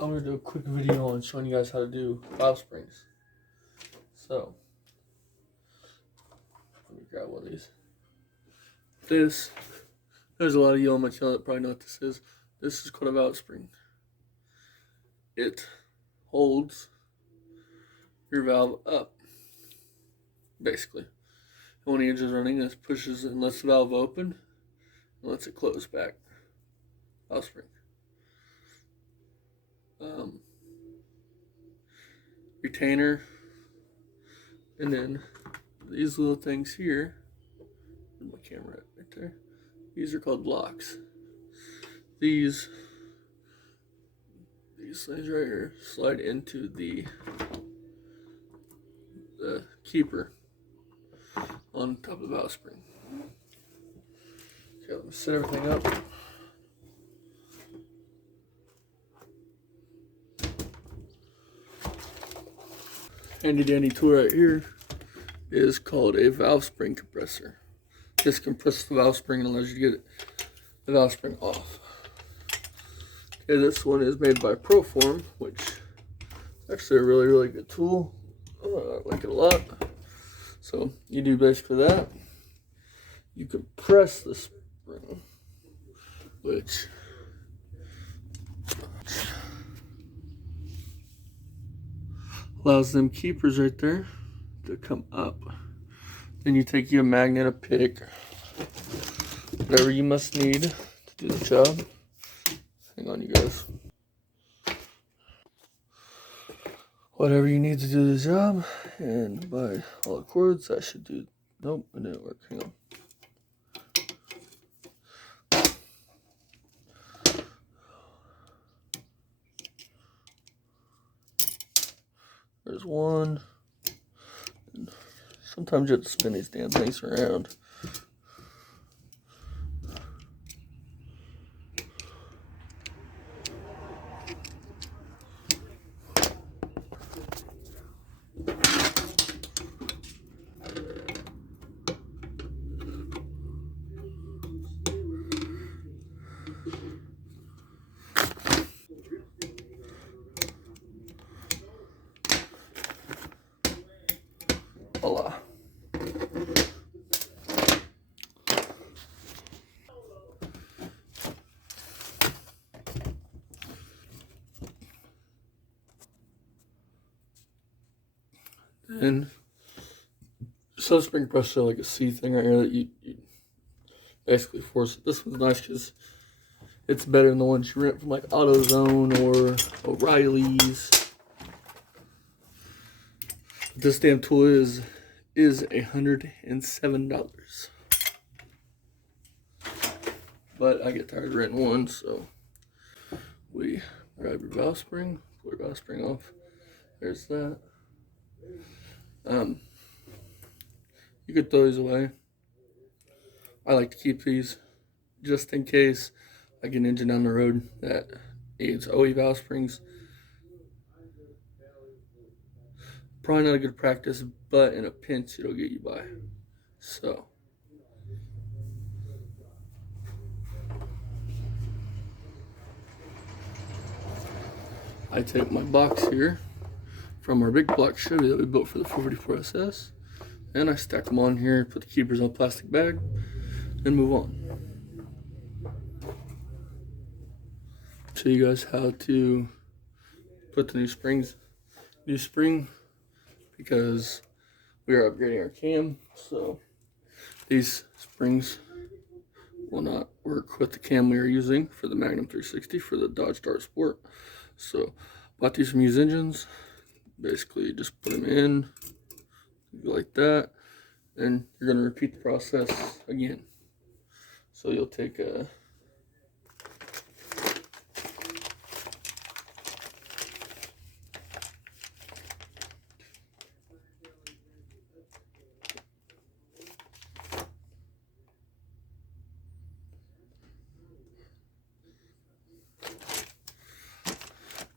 I'm going to do a quick video on showing you guys how to do valve springs. So, let me grab one of these. There's a lot of you on my channel that probably know what this is. This is called a valve spring. It holds your valve up, basically. And when the engine is running, this pushes and lets the valve open and lets it close back. Valve spring. Retainer, and then these little things here. My camera right there. These are called locks. These things right here slide into the keeper on top of the valve spring. Okay, let me set everything up. Handy dandy tool right here is called a valve spring compressor. This compresses the valve spring and allows you to get the valve spring off. Okay, this one is made by Proform, which is actually a really good tool. I like it a lot. So you do basically that. You compress the spring, which allows them keepers right there to come up. Then you take your magnet, a pick, whatever you must need to do the job. Hang on, you guys. Whatever you need to do the job, and by all accords, I should do. Nope, it didn't work. Hang on. There's one. Sometimes you have to spin these damn things around. Voila. And so spring compressor like a C thing right here that you basically force it. This one's nice because it's better than the ones you rent from like AutoZone or O'Reilly's. This damn tool is $107. But I get tired of renting one, so we grab your valve spring, pull your valve spring off. There's that. You could throw these away. I like to keep these just in case I get an engine down the road that needs OE valve springs. Probably not a good practice, but in a pinch it'll get you by. So I take my box here from our big block Chevy that we built for the 454SS, and I stack them on here, put the keepers on a plastic bag, and move on. Show you guys how to put the new spring, because we are upgrading our cam, so these springs will not work with the cam we are using for the Magnum 360 for the Dodge Dart Sport. So bought these from used engines. Basically just put them in like that, and you're going to repeat the process again. So you'll take a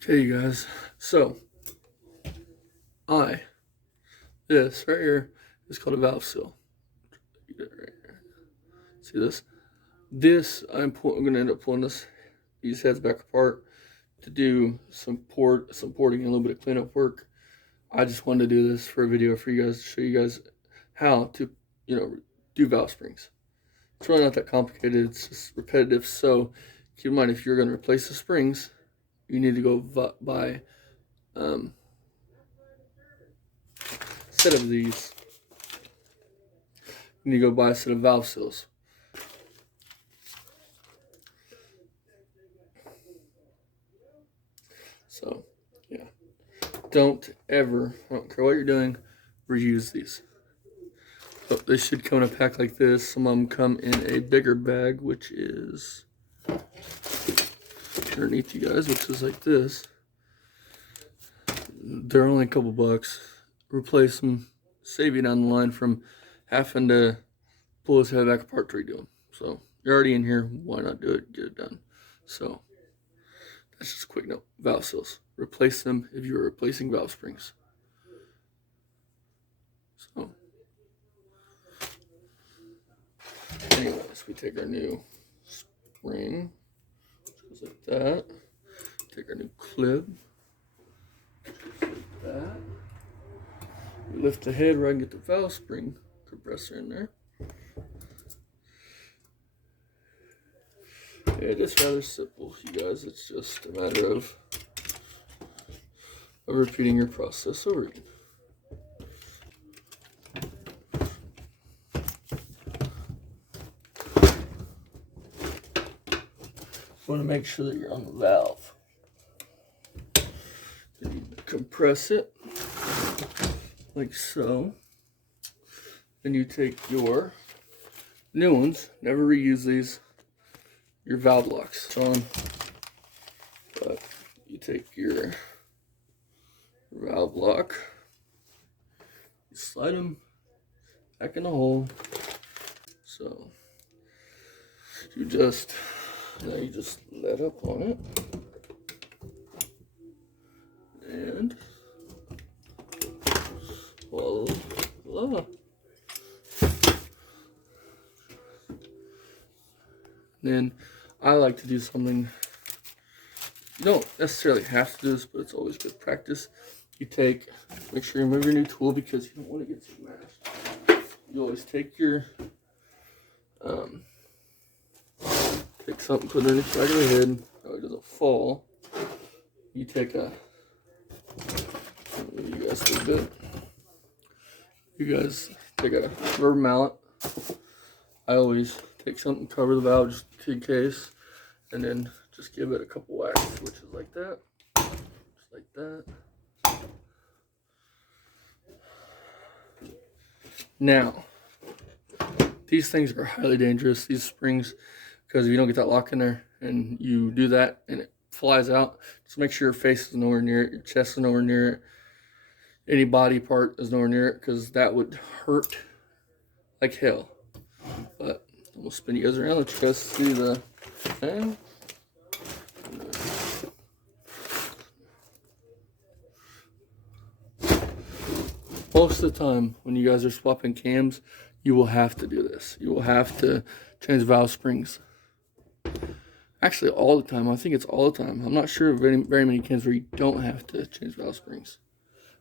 okay, you guys, so this right here is called a valve seal. See this? I'm going to end up pulling these heads back apart to do some porting and a little bit of cleanup work. I just wanted to do this for a video for you guys to show you guys how to, do valve springs. It's really not that complicated. It's just repetitive. So keep in mind, if you're going to replace the springs, you need to go buy a set of these. You need to go buy a set of valve seals. So, yeah. Don't ever, I don't care what you're doing, reuse these. But they should come in a pack like this. Some of them come in a bigger bag, which is underneath you guys, which is like this. They're only a couple bucks. Replace them, save you down the line from having to pull this head back apart to redo them. So you're already in here, why not do it, get it done. So that's just a quick note. Valve seals, replace them if you're replacing valve springs. So anyways, we take our new spring, goes like that. Take our new clip, like that. We lift the head right and get the valve spring compressor in there. It is rather simple, you guys. It's just a matter of repeating your process over again. You want to make sure that you're on the valve. Then you compress it like so. Then you take your new ones, never reuse these, your valve locks on, but you take your valve lock, you slide them back in the hole. So you just let up on it, and voila. Then I like to do something, you don't necessarily have to do this, but it's always good practice. You make sure you remove your new tool because you don't want to get smashed. You always take your, take something, put it underneath the back of the head so it doesn't fall. You take a, I'll you guys a little bit. You guys take a rubber mallet. I always take something, cover the valve just in case, and then just give it a couple whacks, which is like that, just like that. Now, these things are highly dangerous, these springs, because if you don't get that lock in there and you do that and it flies out, just make sure your face is nowhere near it, your chest is nowhere near it, any body part is nowhere near it, because that would hurt like hell. But I'm gonna spin you guys around, let you guys see the thing. Most of the time when you guys are swapping cams, you will have to do this. You will have to change valve springs. Actually, all the time. I think it's all the time. I'm not sure of very many cams where you don't have to change valve springs.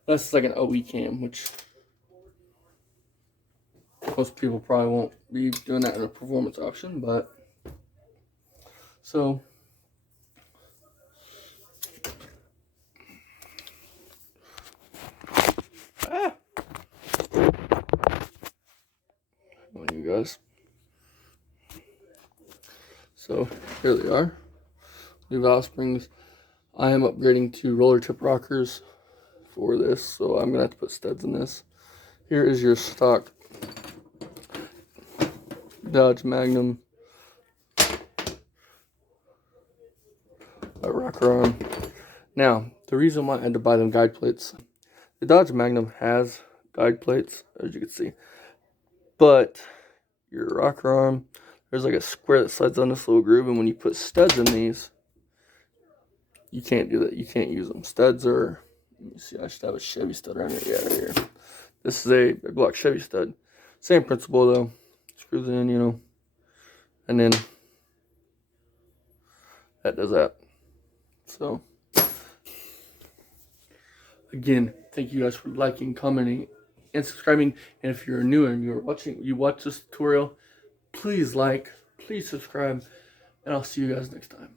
That's like an OE cam, which most people probably won't be doing that in a performance option, but so on you guys. So here they are, new valve springs. I am upgrading to roller tip rockers for this, so I'm gonna have to put studs in this. Here is your stock Dodge Magnum rocker arm. Now, the reason why I had to buy them guide plates, the Dodge Magnum has guide plates, as you can see, but your rocker arm, there's like a square that slides on this little groove, and when you put studs in these, you can't do that. You can't use them. Studs are, let me see, I should have a Chevy stud around here. Yeah, right here. This is a big block Chevy stud. Same principle though. Screws in, and then that does that. So Again, thank you guys for liking, commenting, and subscribing. And if you're new and you watch this tutorial, please like, please subscribe, and I'll see you guys next time.